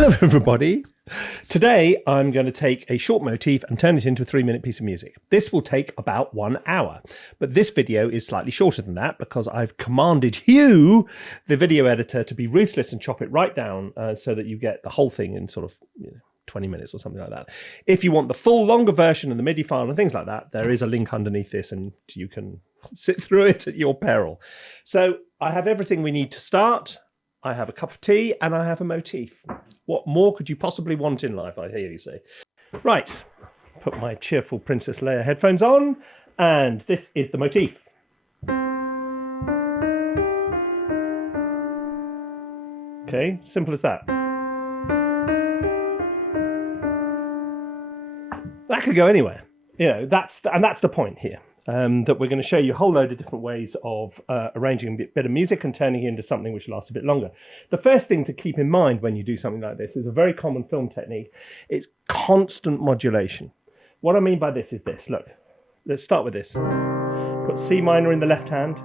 Hello everybody. Today I'm going to take a short motif and turn it into a 3-minute piece of music. This will take about 1 hour, but this video is slightly shorter than that because I've commanded Hugh, the video editor, to be ruthless and chop it right down so that you get the whole thing in sort of 20 minutes or something like that. If you want the full longer version and the MIDI file and things like that, there is a link underneath this and you can sit through it at your peril. So I have everything we need to start. I have a cup of tea and I have a motif. What more could you possibly want in life, I hear you say. Right, put my cheerful Princess Leia headphones on, and this is the motif. Okay, simple as that. That could go anywhere. That's the point here. That we're going to show you a whole load of different ways of arranging a bit of music and turning it into something which lasts a bit longer. The first thing to keep in mind when you do something like this is a very common film technique. It's constant modulation. What I mean by this is this. Look, let's start with this. Put C minor in the left hand.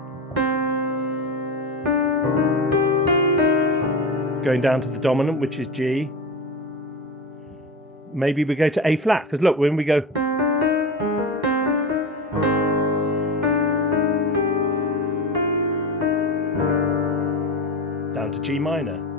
Going down to the dominant, which is G. Maybe we go to A flat, because look, when we go... down to G minor.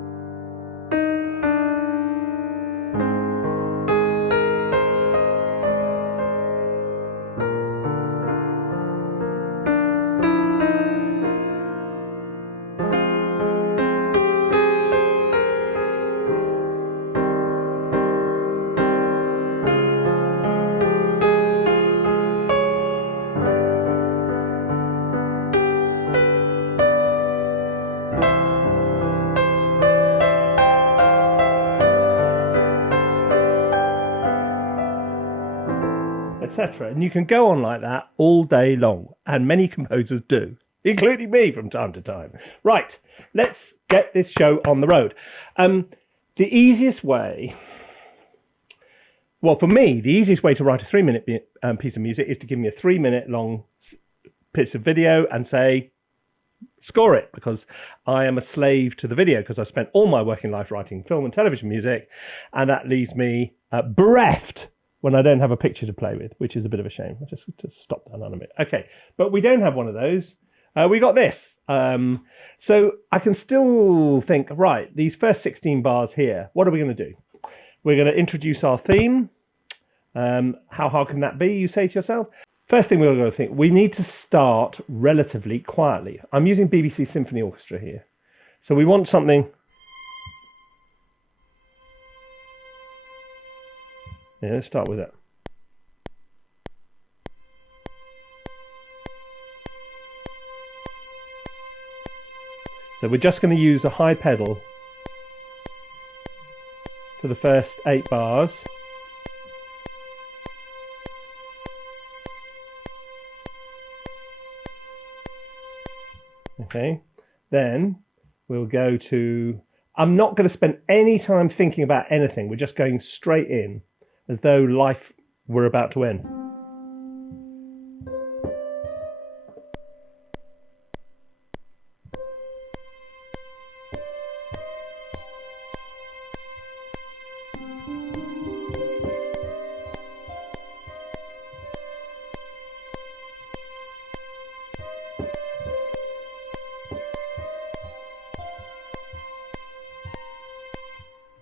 Etc. And you can go on like that all day long, and many composers do, including me from time to time. Right, let's get this show on the road. The easiest way, well, for me, the easiest way to write a 3-minute piece of music is to give me a 3-minute long piece of video and say, score it, because I am a slave to the video because I spent all my working life writing film and television music, and that leaves me bereft when I don't have a picture to play with, which is a bit of a shame. I'll just stop that on a bit. Okay, but we don't have one of those. We got this. So I can still think, right, these first 16 bars here, what are we going to do? We're going to introduce our theme. How hard can that be, you say to yourself? First thing we're going to think, we need to start relatively quietly. I'm using BBC Symphony Orchestra here. So we want something... Yeah, let's start with it. So we're just going to use a high pedal for the first 8 bars. Okay, then we'll go to... I'm not going to spend any time thinking about anything. We're just going straight in, as though life were about to end.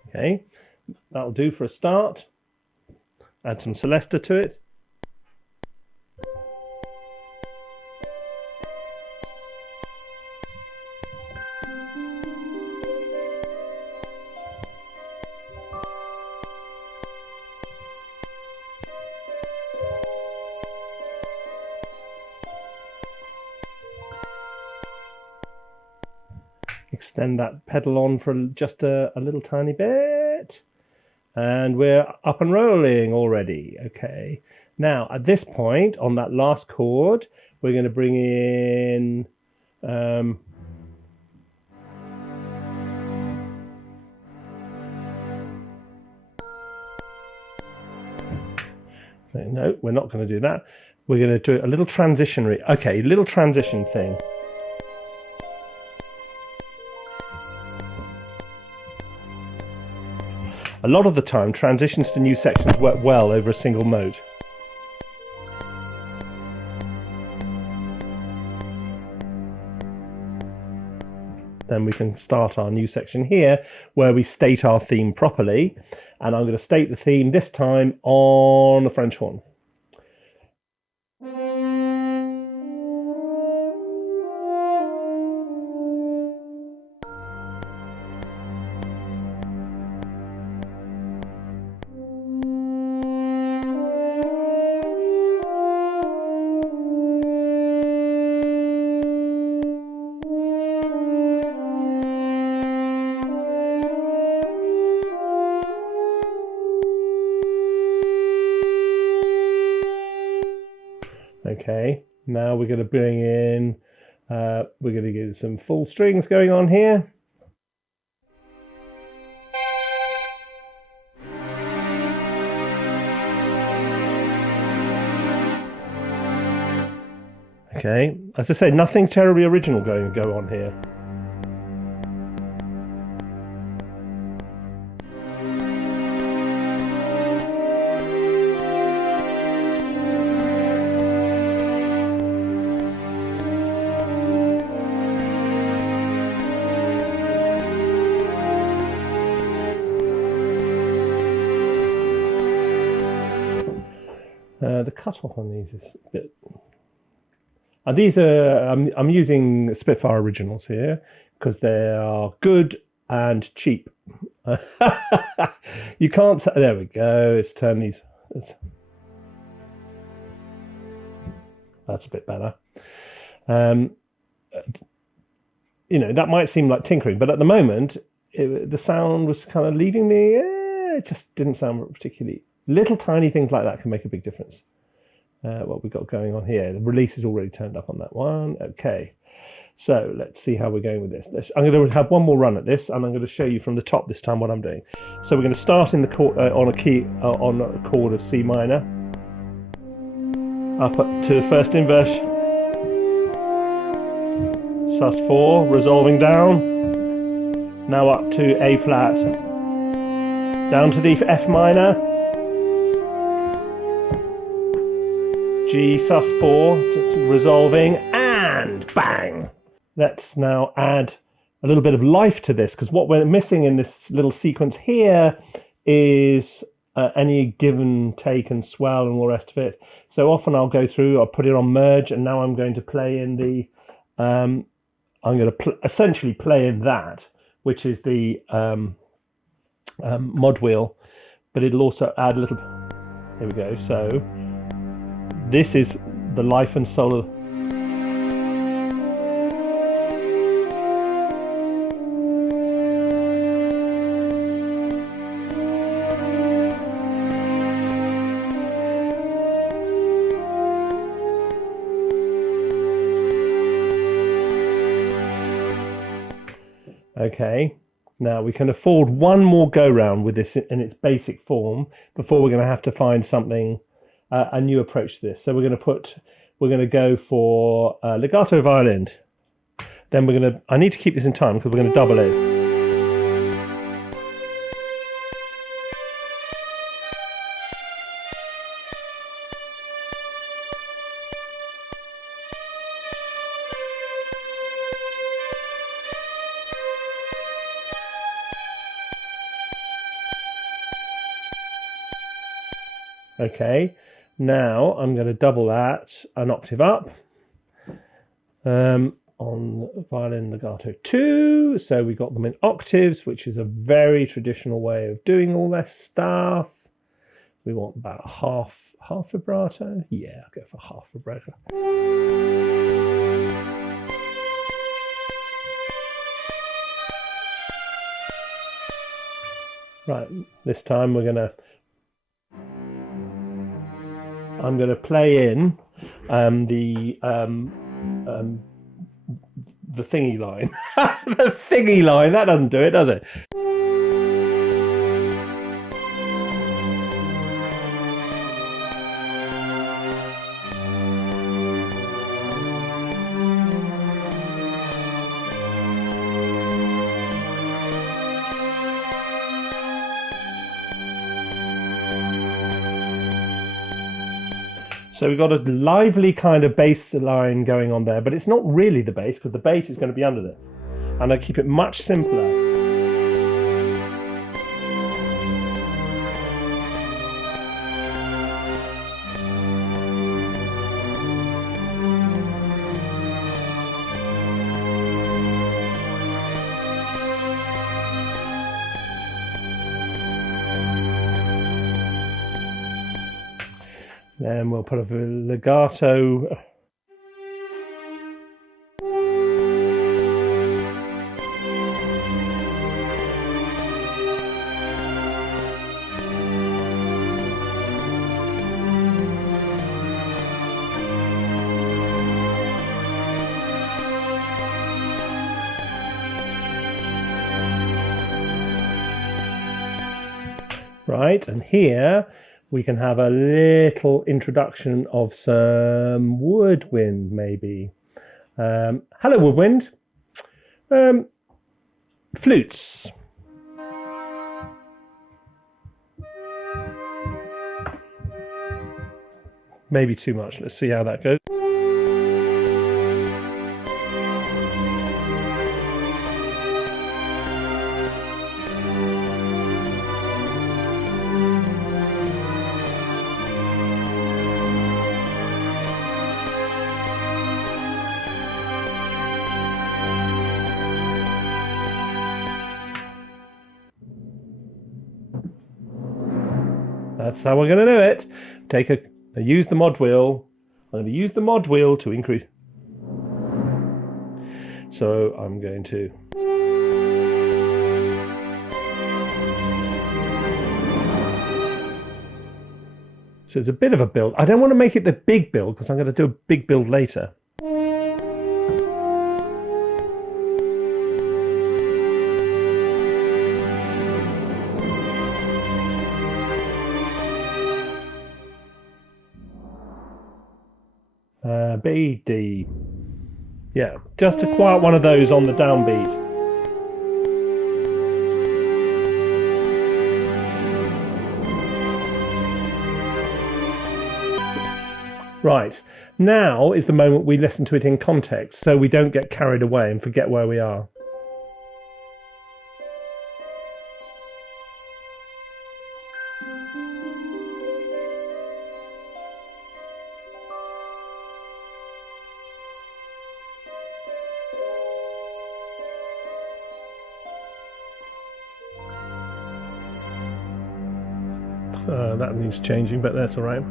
Okay, that'll do for a start. Add some Celesta to it. Extend that pedal on for just a little tiny bit. And we're up and rolling already. Okay. Now, at this point, on that last chord, we're going to bring in... no, we're not going to do that. We're going to do a little transition. Okay, little transition thing. A lot of the time, transitions to new sections work well over a single mode. Then we can start our new section here where we state our theme properly. And I'm going to state the theme this time on the French horn. Okay, now we're going to bring in, we're going to get some full strings going on here. Okay, as I say, nothing terribly original going to go on here. The cutoff on these is a bit. These are I'm using Spitfire Originals here because they are good and cheap. You can't. There we go. Let's turn these. That's a bit better. You know, that might seem like tinkering, but at the moment, the sound was kind of leaving me. It just didn't sound particularly. Little tiny things like that can make a big difference. What we've got going on here. The release is already turned up on that one. Okay, so let's see how we're going with this. I'm going to have one more run at this, and I'm going to show you from the top this time what I'm doing. So we're going to start in the chord, on a chord of C minor, up to the first inverse, sus4, resolving down. Now up to A flat, down to the F minor. G sus4, resolving, and bang! Let's now add a little bit of life to this, because what we're missing in this little sequence here is any give and take and swell and all the rest of it. So often I'll go through, I'll put it on merge, and now I'm going to play in the, I'm going to essentially play in that, which is the mod wheel, but it'll also add a little, here we go, so this is the life and soul of. Okay, now we can afford one more go round with this in its basic form before we're going to have to find something. A new approach to this. So we're going to go for legato violin. Then I need to keep this in time because we're going to double it. Okay. Now I'm going to double that an octave up on violin legato 2. So we got them in octaves, which is a very traditional way of doing all this stuff. We want about half vibrato. Yeah, I'll go for half vibrato. Right, this time I'm going to play in the thingy line. The thingy line, that doesn't do it, does it? So we've got a lively kind of bass line going on there, but it's not really the bass because the bass is going to be under it. And I keep it much simpler. Then we'll put a legato. Right, and here we can have a little introduction of some woodwind, maybe. Hello, woodwind. Flutes. Maybe too much. Let's see how that goes. That's how we're going to do it. Use the mod wheel. I'm going to use the mod wheel to increase. So I'm going to. So it's a bit of a build. I don't want to make it the big build because I'm going to do a big build later. B, D. Yeah, just a quiet one of those on the downbeat. Right, now is the moment we listen to it in context so we don't get carried away and forget where we are. That needs changing, but that's all right.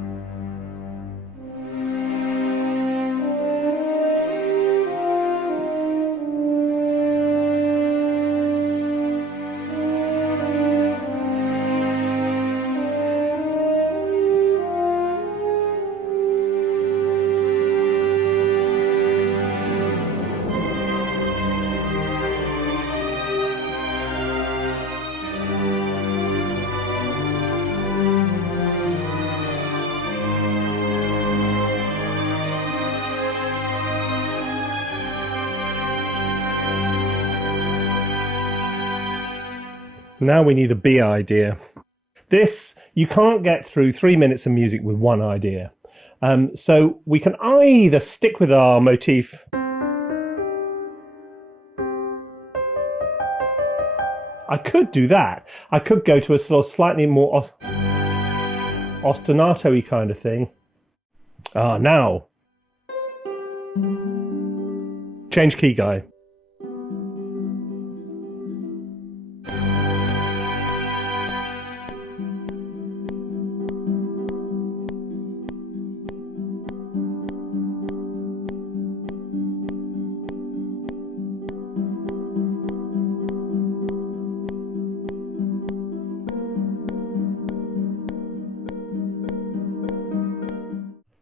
Now we need a B idea. This, you can't get through 3 minutes of music with one idea. So we can either stick with our motif. I could do that. I could go to a sort of slightly more ostinato-y kind of thing. Now. Change key, Guy.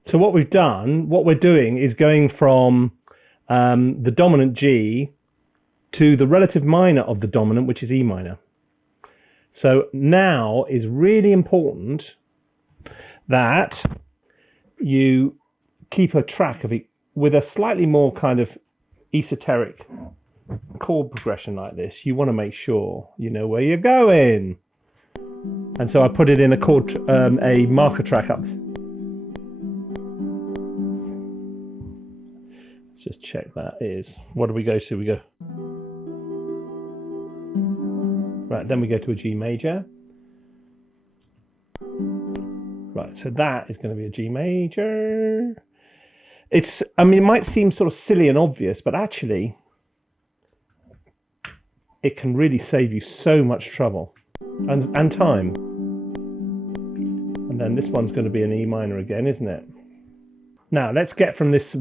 So what we're doing is going from the dominant G to the relative minor of the dominant, which is E minor. So now is really important that you keep a track of it with a slightly more kind of esoteric chord progression like this. You want to make sure you know where you're going. And so I put it in a marker track up. just check that is. What do we go to? We go. Right, then we go to a G major. Right, so that is going to be a G major. I mean, it might seem sort of silly and obvious, but actually, it can really save you so much trouble and time. And then this one's going to be an E minor again, isn't it? Now let's get from this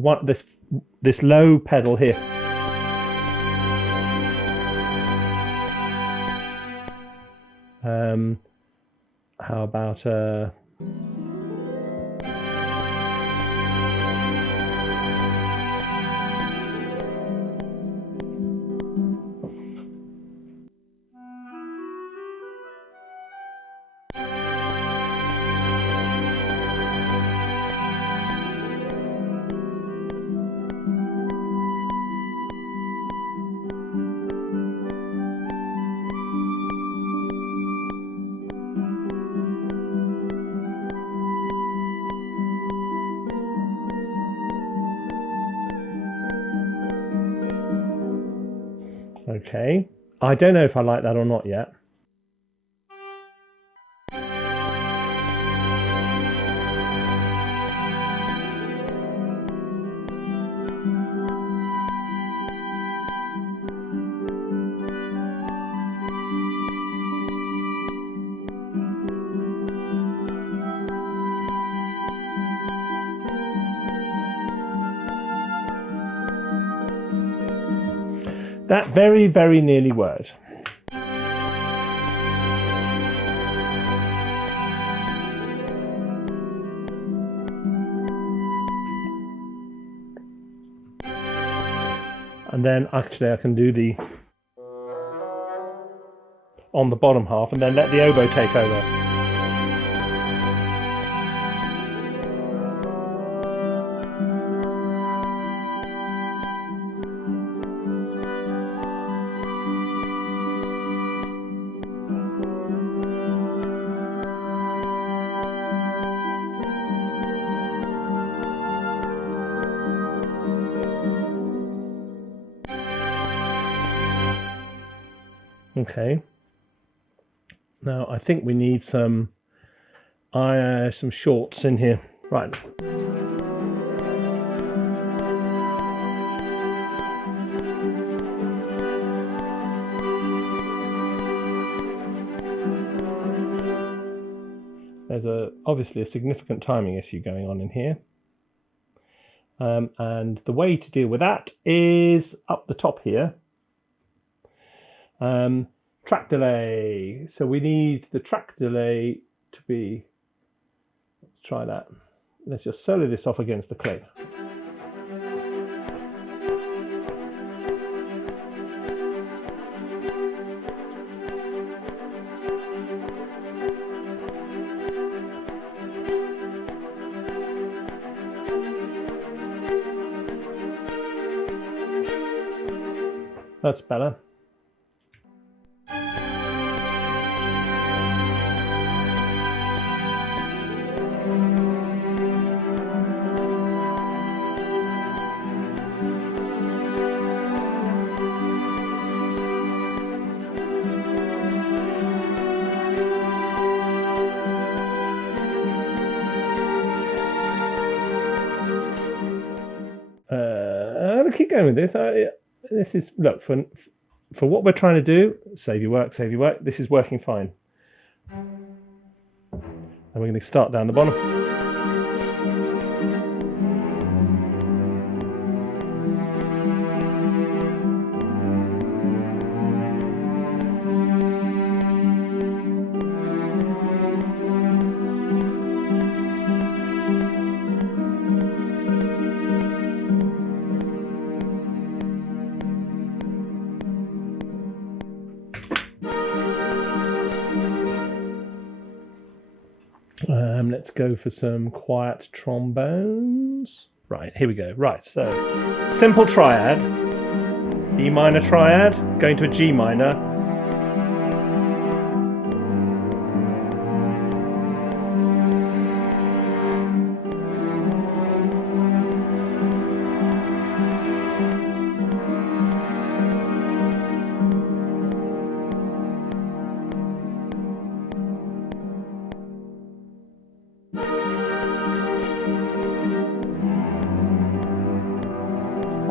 low pedal here. How about okay. I don't know if I like that or not yet. That very, very nearly worked. And then actually I can do the on the bottom half and then let the oboe take over. Okay. Now I think we need some shorts in here. Right. There's obviously a significant timing issue going on in here. And the way to deal with that is up the top here. Track delay. So we need the track delay to be, let's try that. Let's just solo this off against the click. That's better. I'll keep going with this. This is, look, for what we're trying to do, save your work, this is working fine. And we're going to start down the bottom. Let's go for some quiet trombones. Right, here we go. Right, so simple triad, E minor triad, going to a G minor.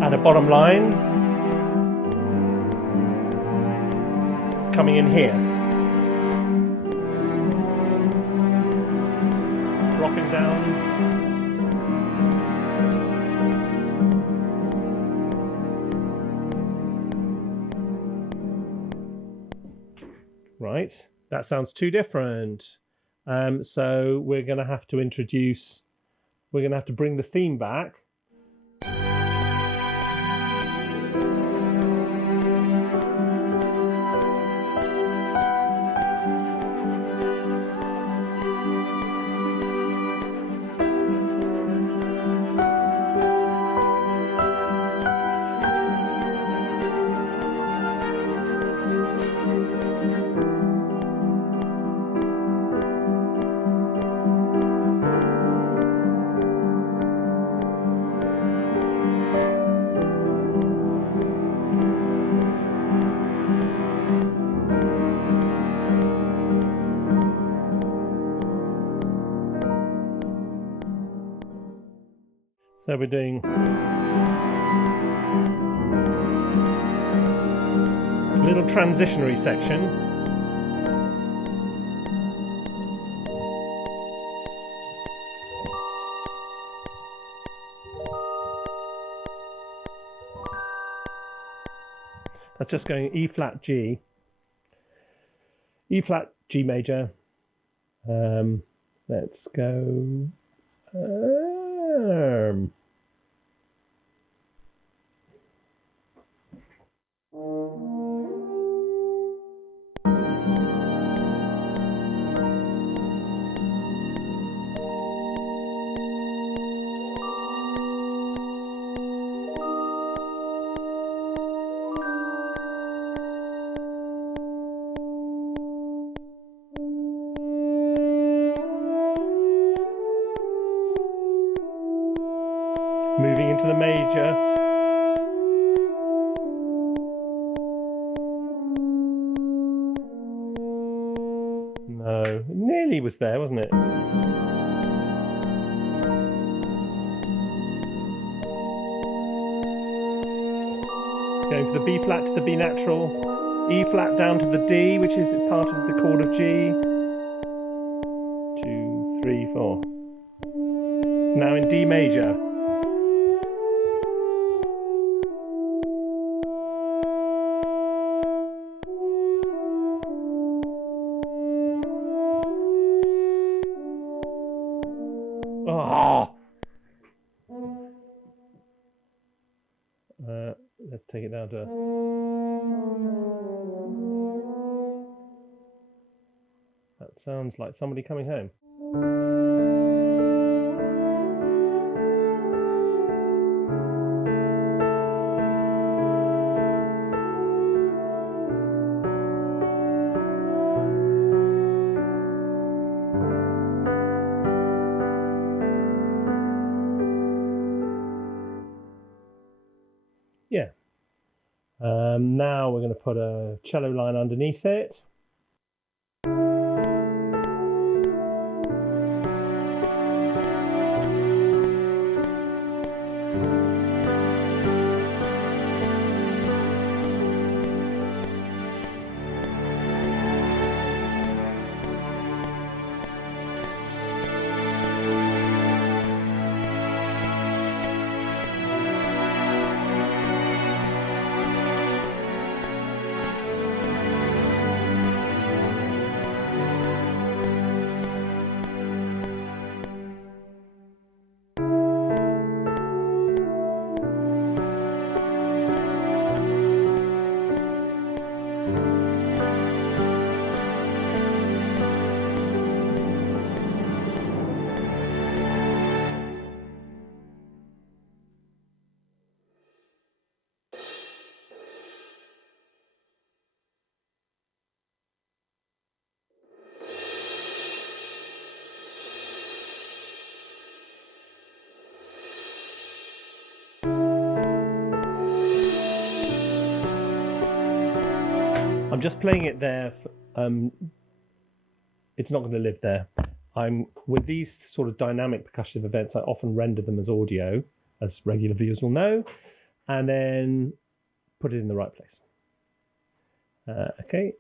and a bottom line coming in here. Dropping down. Right, that sounds too different. So we're going to have to bring the theme back. So we're doing a little transitionary section. That's just going E flat G, E flat G major. Let's go. Moving into the major. No, it nearly was there, wasn't it? Going from the B flat to the B natural, E flat down to the D, which is part of the chord of G. 2, 3, 4. Now in D major. Let's take it down to. That sounds like somebody coming home. Yeah. Now we're going to put a cello line underneath it. I'm just playing it there. It's not going to live there. With these sort of dynamic percussive events, I often render them as audio, as regular viewers will know. and then put it in the right place. Okay.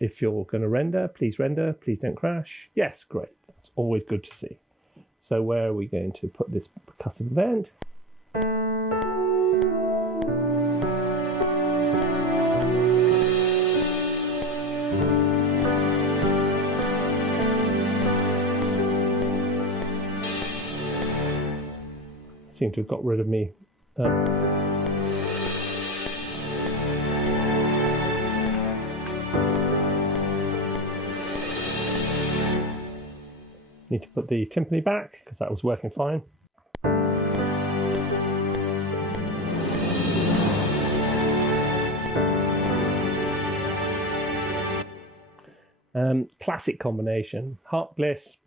If you're going to render, please don't crash. Yes, great. That's always good to see. So where are we going to put this percussive event? I seem to have got rid of me. Need to put the timpani back because that was working fine. Classic combination, harp bliss.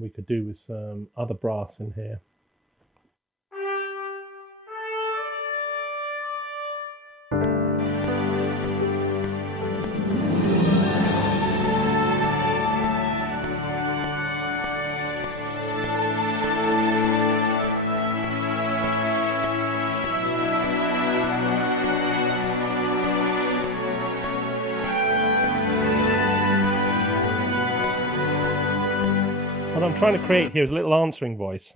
We could do with some other brass in here. What I'm trying to create here is a little answering voice.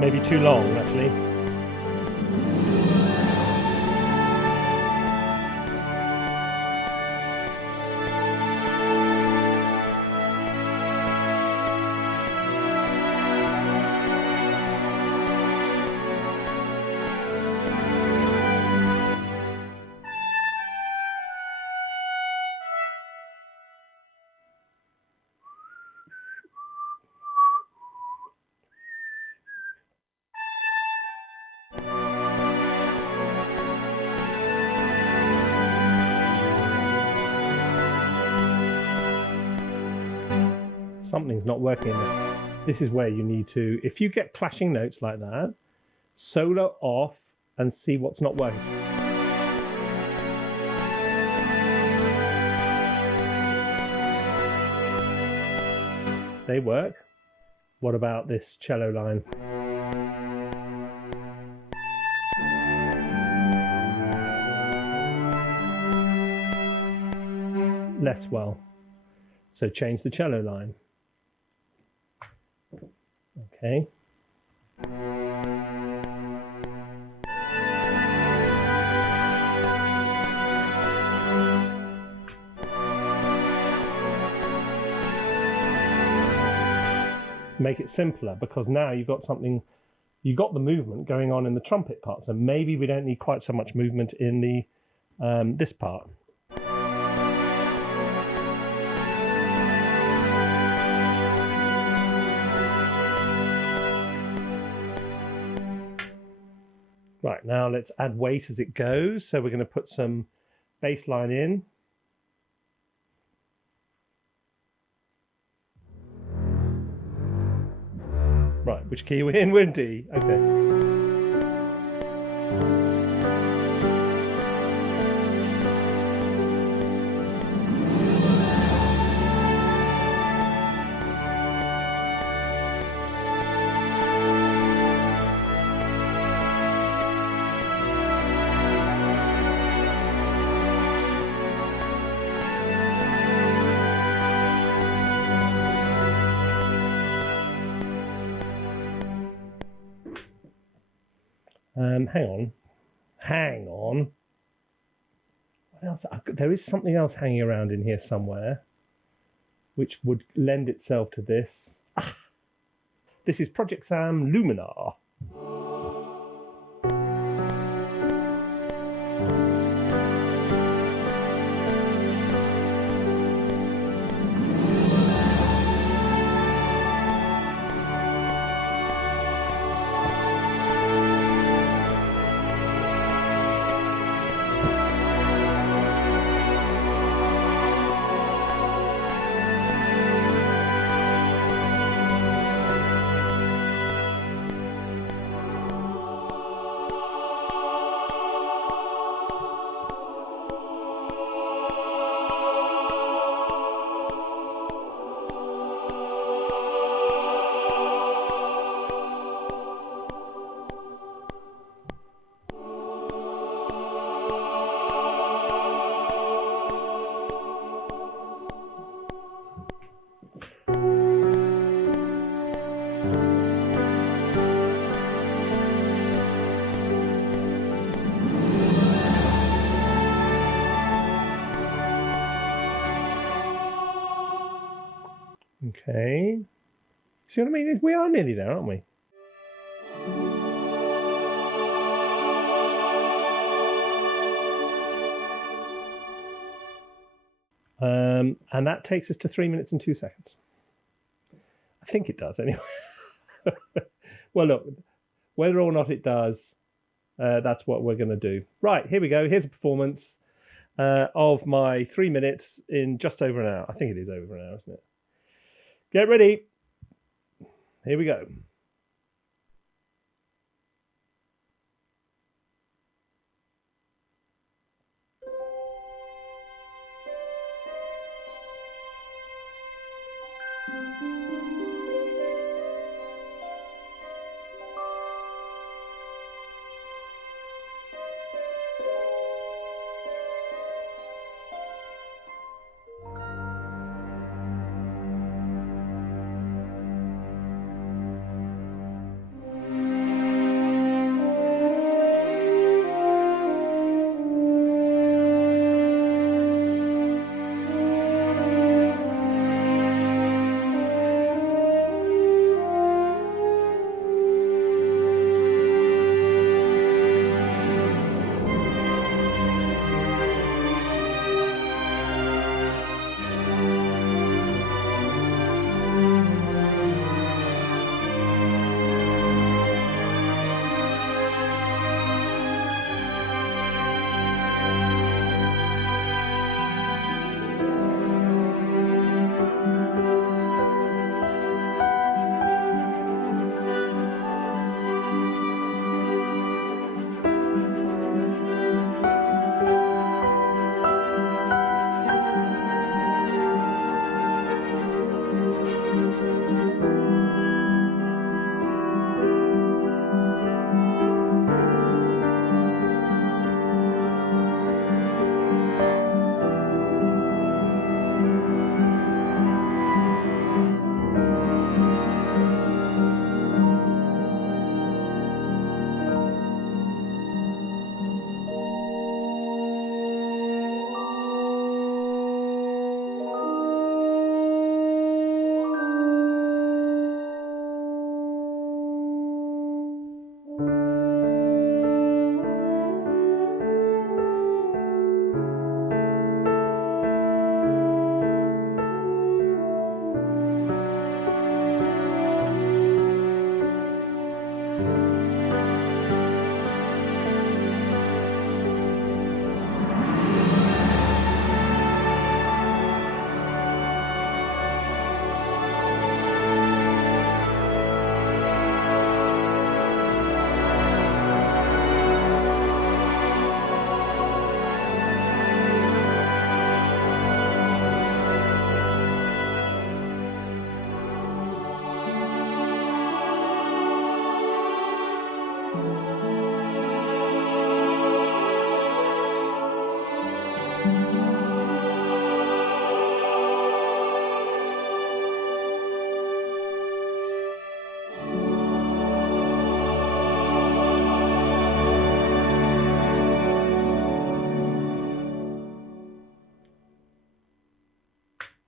Maybe too long, actually. Something's not working there. This is where you need to, if you get clashing notes like that, solo off and see what's not working. They work. What about this cello line? Less well. So change the cello line. Okay. Make it simpler because now you've got something, you've got the movement going on in the trumpet part. So maybe we don't need quite so much movement in the this part. Right, now let's add weight as it goes. So we're going to put some bass line in. Right, which key are we in? We're in D. Okay. Hang on. What else? There is something else hanging around in here somewhere, which would lend itself to this. This is Project Sam Luminar. Okay. See what I mean? We are nearly there, aren't we? And that takes us to 3 minutes and 2 seconds. I think it does anyway. Well, look, whether or not it does, that's what we're going to do. Right, here we go. Here's a performance of my 3 minutes in just over an hour. I think it is over an hour, isn't it? Get ready. Here we go.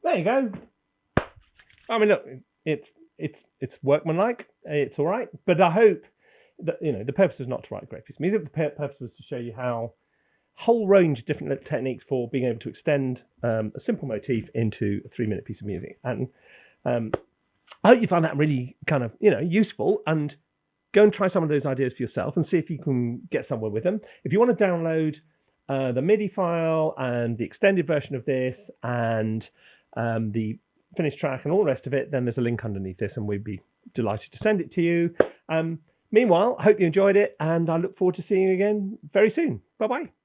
There you go. I mean, look, it's workmanlike. It's all right, but I hope that the purpose was not to write a great piece of music. The purpose was to show you how whole range of different techniques for being able to extend a simple motif into a 3-minute piece of music. And I hope you find that really kind of useful, and go and try some of those ideas for yourself and see if you can get somewhere with them. If you want to download the MIDI file and the extended version of this and the finished track and all the rest of it, then there's a link underneath this, and we'd be delighted to send it to you. Meanwhile, I hope you enjoyed it, and I look forward to seeing you again very soon. Bye bye.